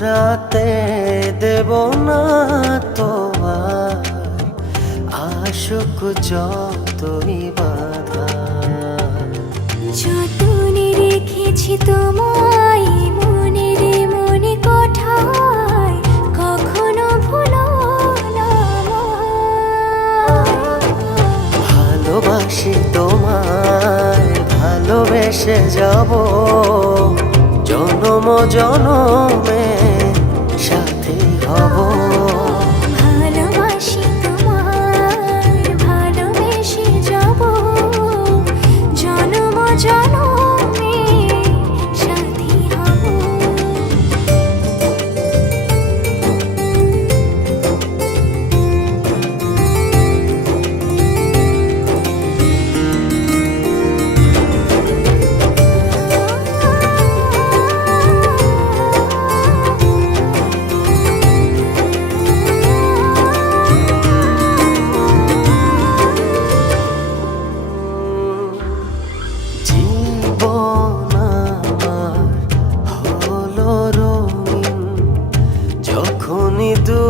হারাতে দেব না তোমার আশুক যতই বাধা যতনে রেখেছি তোমায় মনে কোঠায় কখনো ভুলো না। ভালোবাসি তোমায় ভালোবেসে যাব জনম জনমে যখনই দু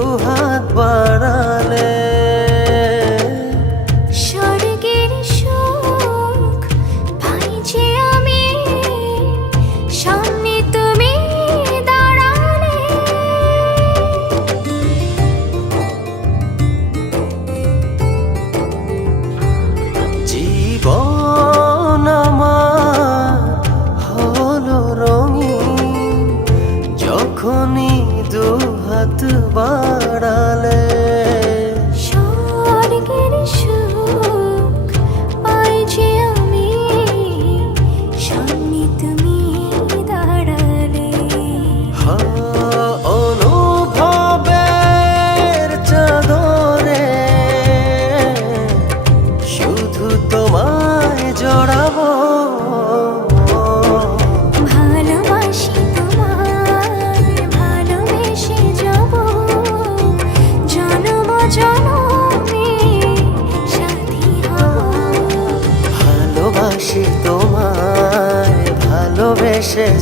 பார்த்து வாடாலே.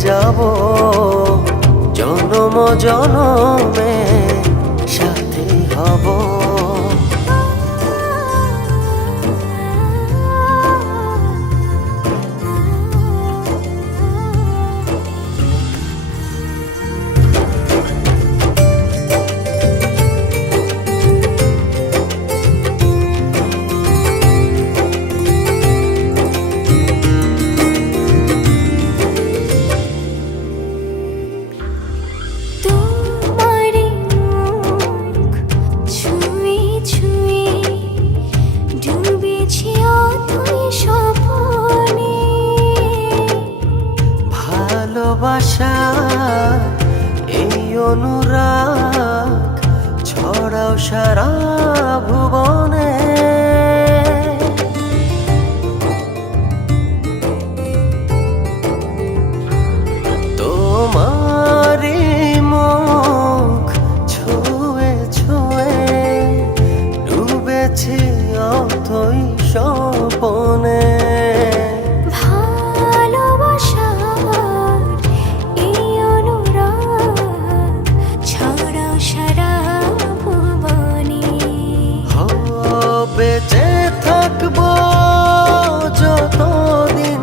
যাব। জনম জনমে সাথে হব। অনুরাগ ছড়াও সারা ভুবনে। বেঁচে থাকব যতদিন।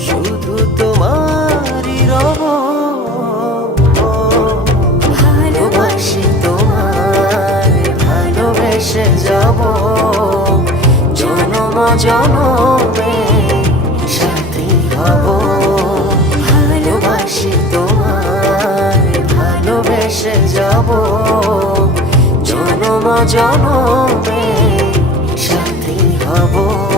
শুধু তোমারই রব। ভালোবাসি তোমার ভালোবেসে যাব। জনম জনমে। জনম সাথী হব।